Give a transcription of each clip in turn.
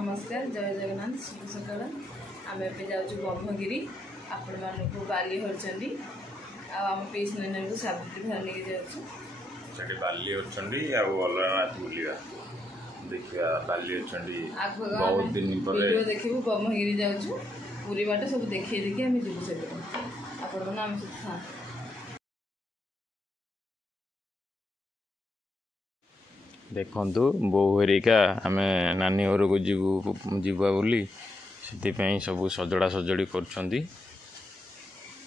नमस्कार जय जगन्नाथ शुभ सकाल आम ए जाऊँ ब्रह्मगिरी आपण मानक बाली हरचंडी आम पीस नानी को सावित्री भार लेके जाऊँ बाली हरचंडी अलरनाथ बुलिया देखा बाली हरचंडी बहुत दिन पर वीडियो देखिबू ब्रह्मगिरी जाऊँ पूरी बाट सब देखिए देखिए आम जीवु से आपण मैंने आम सब देखु बो हरिका आम नानी घर को जीवा बोली से सब सजड़ा सजड़ी कर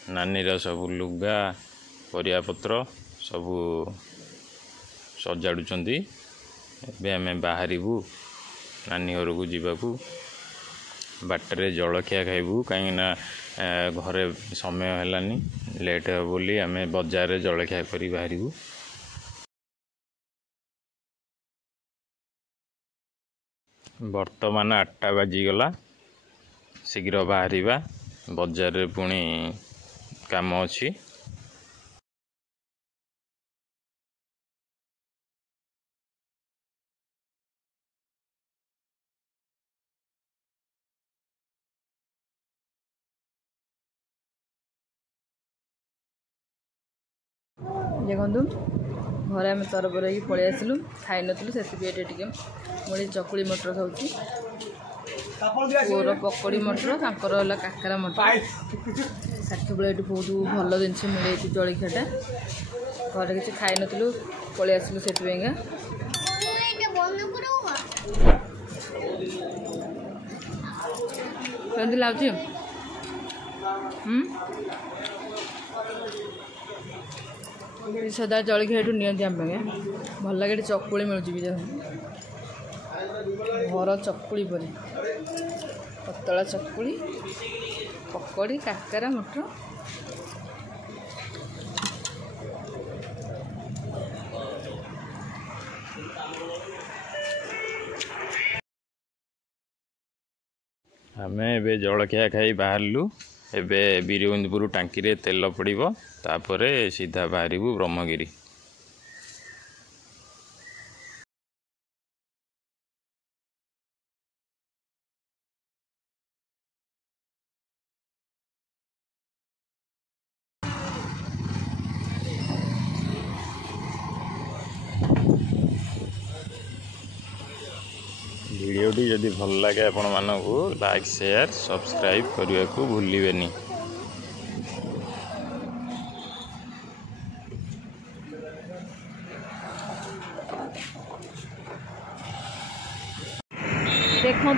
नानीर सब लुगा परियापत्र सब सजाड़ुंट एवं बाहरबू नानी घर को जीवाकू बाटरे जलखिया खाइबू कहीं घरे समय है लेट हे बोली आम बजार जलखिया कर बाहरबू वर्तमान 8टा बाजीगला शीघ्र बाहर बजार पुणी काम अच्छी देखु घरे आम तरबर हो पलि आसलु खाई नुँ से मुझे चकुली मटर खाऊँ पुअर पकड़ी मटर तांकर काकरा मटर साठ बेले ये बहुत भल जिन मिले जलखियाटा घर किसी खाई नुँ पलि आसलु से कमी लगे सदा जलखिया नि आम भल लगे चकुली मिलूँ घर चकुली पर पतला चकुली पकड़ी काकरा मटर आम ए जलखिया खाई बाहरलु एबे बीरबंदपुर टांकी रे तेल पड़िबो तापरे सीधा बाहरबू ब्रह्मगिरी वीडियोटी जदि भल लगे आपण मानकू लाइक शेयर सब्सक्राइब करने को भूलिबेनी। देखु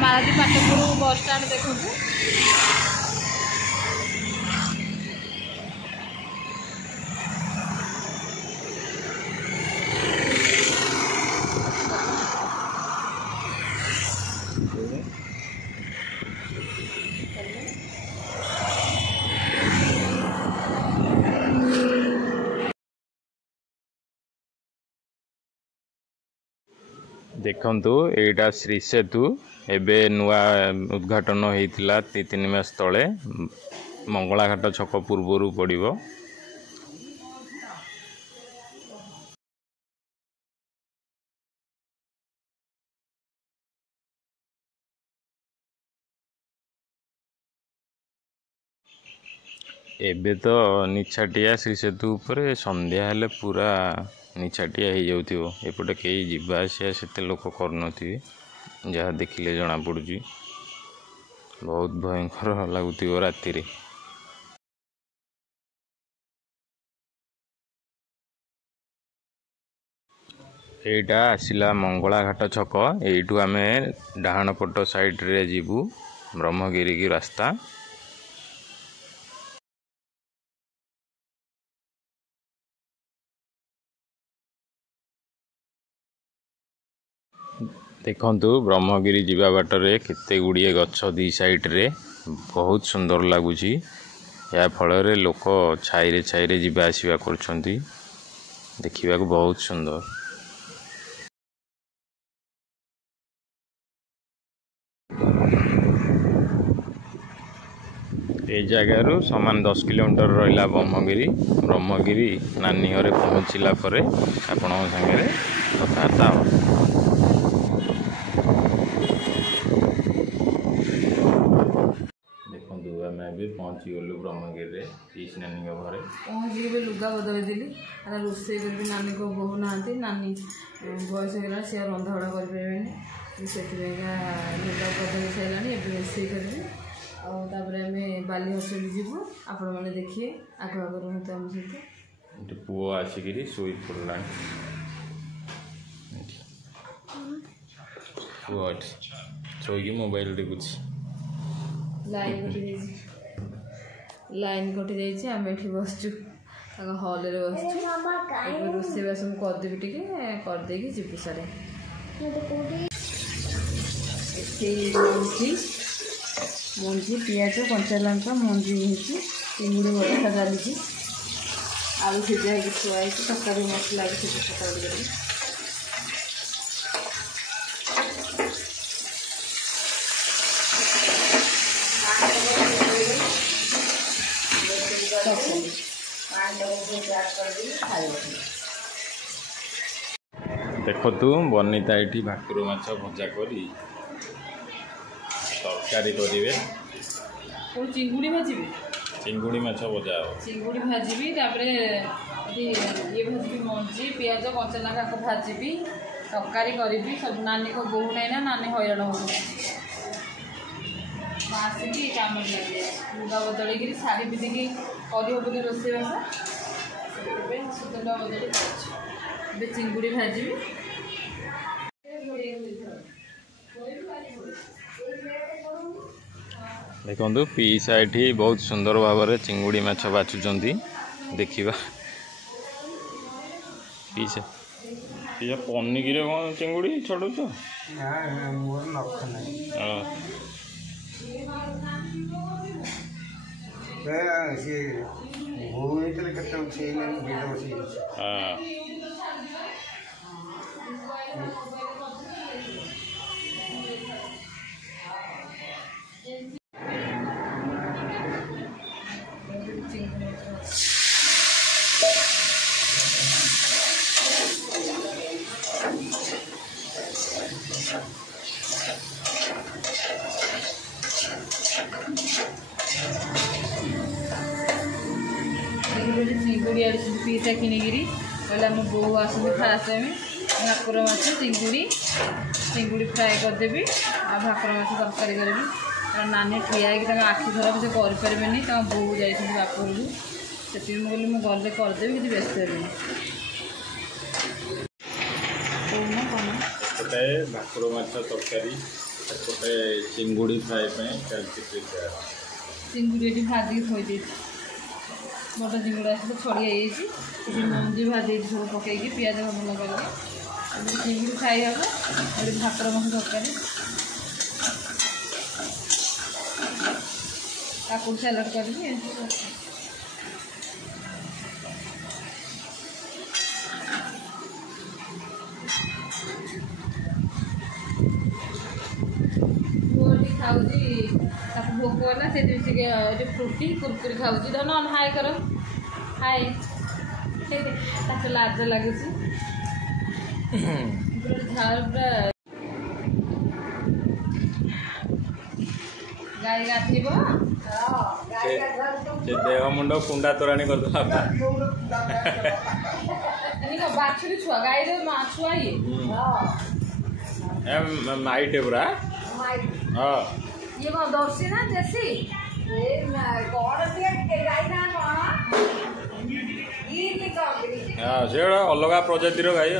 मारादी पाटपुर बस स्टाण देखु देखंतु एटा श्री सेतु एबे नुआ उद्घाटन होइतिला 3 मास तले मंगलाघाट छक पूर्वरु पड़िबो। एबे तो निछाटिया श्री सेतु उपरे संध्या हेले पूरा निछाटिया हो जाउथिबो एपटे कई जीवा आसिया सेते लोक करनथिबे जहाँ देखिले जना पड़ुची बहुत भयंकर लगुथिबो राति रे। एटा आसिला मंगलाघाट छक एइटू आमे डाहाण पट साइड रे जीवु ब्रह्मगिरी की रास्ता देखंतु ब्रह्मगिरी जीवा बाटरे केते गुड़िए गछ दी साइड रे बहुत सुंदर लगुची या फल रे लोक छाई रे जीवा आसीबा करछंती देखिबा को बहुत सुंदर। ए जगार समान 10 किलोमीटर रहा ब्रह्मगिरी नानी घरे पहुँचला आपण संगे कथबार्ता। पहुँचीगलु ब्रह्मगिरी पीस नानी घरे पहुँची लुगा बदलदेली रोषे करी नानी को बोहू ना नानी बयस होगा सी रंधाबड़ा करें से लुगा बदल सारा रोषे करी आम बाली हस्टेल जीवु आपण मैंने देखिए आग आग रुहतु आम सहित पुओ आसिक शोई पड़ा पुओ शोक मोबाइल देखुच लाइन कटि जाइए आम ये बसचु हल बसचु रोषे बास करदेवी टे करदे जीवु सारे मंजी पिज कंचा लंका मंजी चिंगुड़ी बटा चली आलू सीझा थुआई तरकारी मसला देखु बनिता ये भाकुर माछ भजा करी तरकारी करेंगे चिंगुड़ी भाजी चिंगुड़ी माछ भजा चिंगुड़ी भाजी ये भाजी मंजी पिज कंचा लंका को भाजी तरकारी करी सब नानी को बोहू ना नानी हैरान हो आसिकी कम लगे लुगा बदल शाढ़ी पिंधिकी कर रोषे बास लुगा बदल चिंगुड़ी भाजी देखु पीसा ये बहुत सुंदर भाव में चिंगुड़ी माछ बाछुंट देखा पीसा पीसा पनिकी कौन चिंगुड़ी छड़ू चिंगुड़ी आड़ पीसा किणिकी कहला मो बो आस फास्ट टाइम भाकुर माछ चिंगुड़ी फ्राए करदेवी आ भाकुर माछ तरकारी करी नानी ठिया आखि खराब से करें बो जाइए बापर को से मुझे गले करदेवी कि व्यस्त हे भाकुर माछ तरकारी चिंगुड़ी फ्राए चलती चिंगुड़ी ये भाजी थी बड़ चिंगुड़ी आस छड़ी आई मंजी भाजी सब पकईकि पिज भल कर चिंगुड़ी फ्राए हम भाकुर माछ तरकारी काकुड़ सैलड करी खाऊँ भोक ना से फ्रुटी कुरकुरी खाऊँ धन हाय कर हाय लाज लगे झाल पूरा गाई गाथब देह मुंड कुंडा तोराणी कर बाछुरी छुआ गाई छुआ ये माइटे पूरा हाँ ये कौन दर्शी ना देसी हाँ से अलग प्रजातिर गाई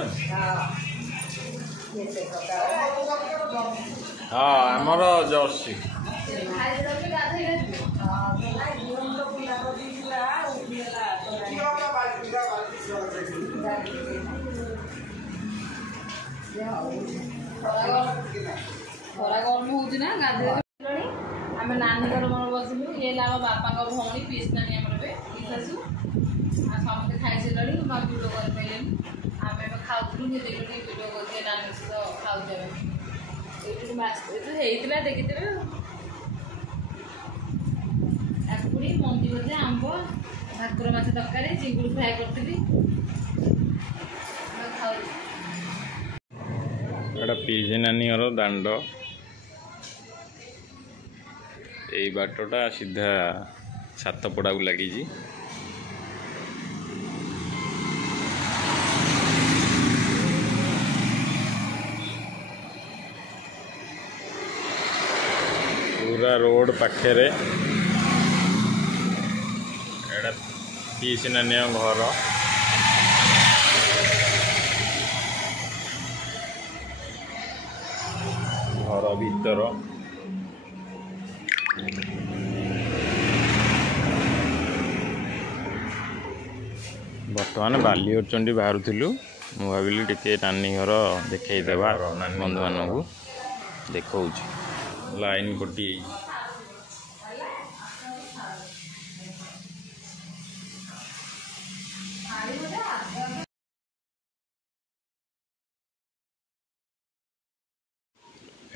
हाँ आमर जर्सी खरा गर्म होना गाधे आम नानी घर मन बसलु ये बापा भौणी पीस नानी आम पीसासु समस्त खाई सारे भिडियो कर पारे आम खाऊलु भिडियो करते नानी सहित खाऊे देखिए काकुड़ी मंदी भजा आंब भाकुर माछ तरकारी चिंगुड़ी फ्राए करी एटा पीजे नानी घर दांड यही बाटटा सीधा ଛାତପଡ଼ାକୁ ଲାଗିଛି। पूरा रोड पाखे एटा पीसी नानी घर घर भीतर बर्तमान बालीचंडी बाहरुलु मु भाविली टिके नानी घर देखा बंधु मानू देखा लाइन कटि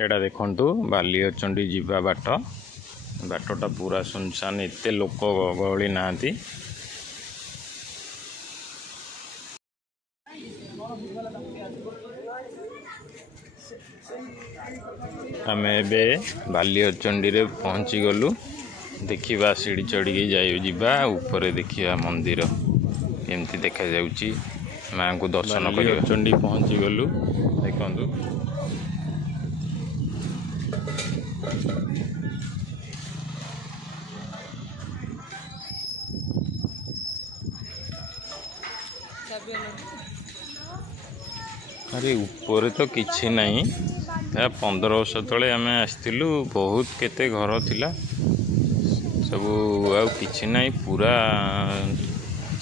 एटा देखंतु बालीचंडी जीवा बाटटा पूरा सुनसान एते लोक गहली नांती। आम ए बालीचंडी रे पहुँची गलु देखा सीढ़ी चढ़ी जावा ऊपर देखा मंदिर एमती देखा जाउची माँ को दर्शन कर चंडी पहुँची गलु देखंतु अरे ऊपर तो किछि नहीं 15 वर्ष तले आम आसलु बहुत केते घर थिला सब किछि नहीं पूरा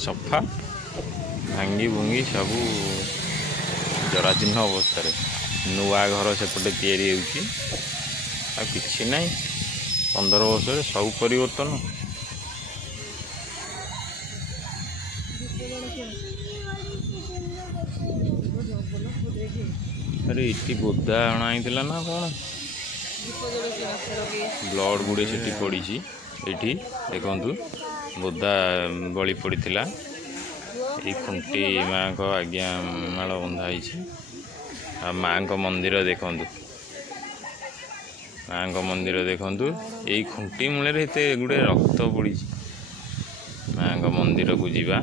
सफा भांगी भुंगी सब जराजीर्ण अवस्था नुआ घर सेपटे तैयारी होउची आ किछि नहीं 15 वर्ष सब परिवर्तन। अरे इटी बोधा अणाई ना कौन ब्लड गुड़े से पड़ी ये देखु बोधा बलि पड़ा ये खुंटी माँ को आज्ञा माल बंधाई आ माँ को मंदिर देखु माँ को मंदिर देखु यही खुंटी मूल गुड़े रक्त पड़ी माँ को मंदिर को जीवा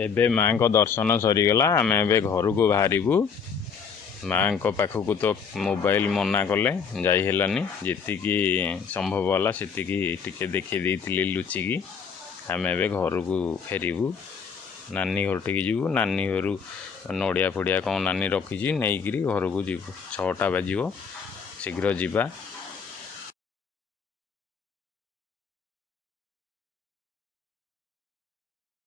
एबे माँ को दर्शन सरीगला आम ए घर को बाहरबू माँ को पाखक तो मोबाइल मना कले जाइलानी जी संभव वाला से टिके देखी लुचिकी आम ए घर को फेरबू नानी घर टिक जीवु नानी घर नड़िया फड़िया कौन नानी रखी नहीं घर को जीवु 6टा बाजिबो शीघ्र जीवा।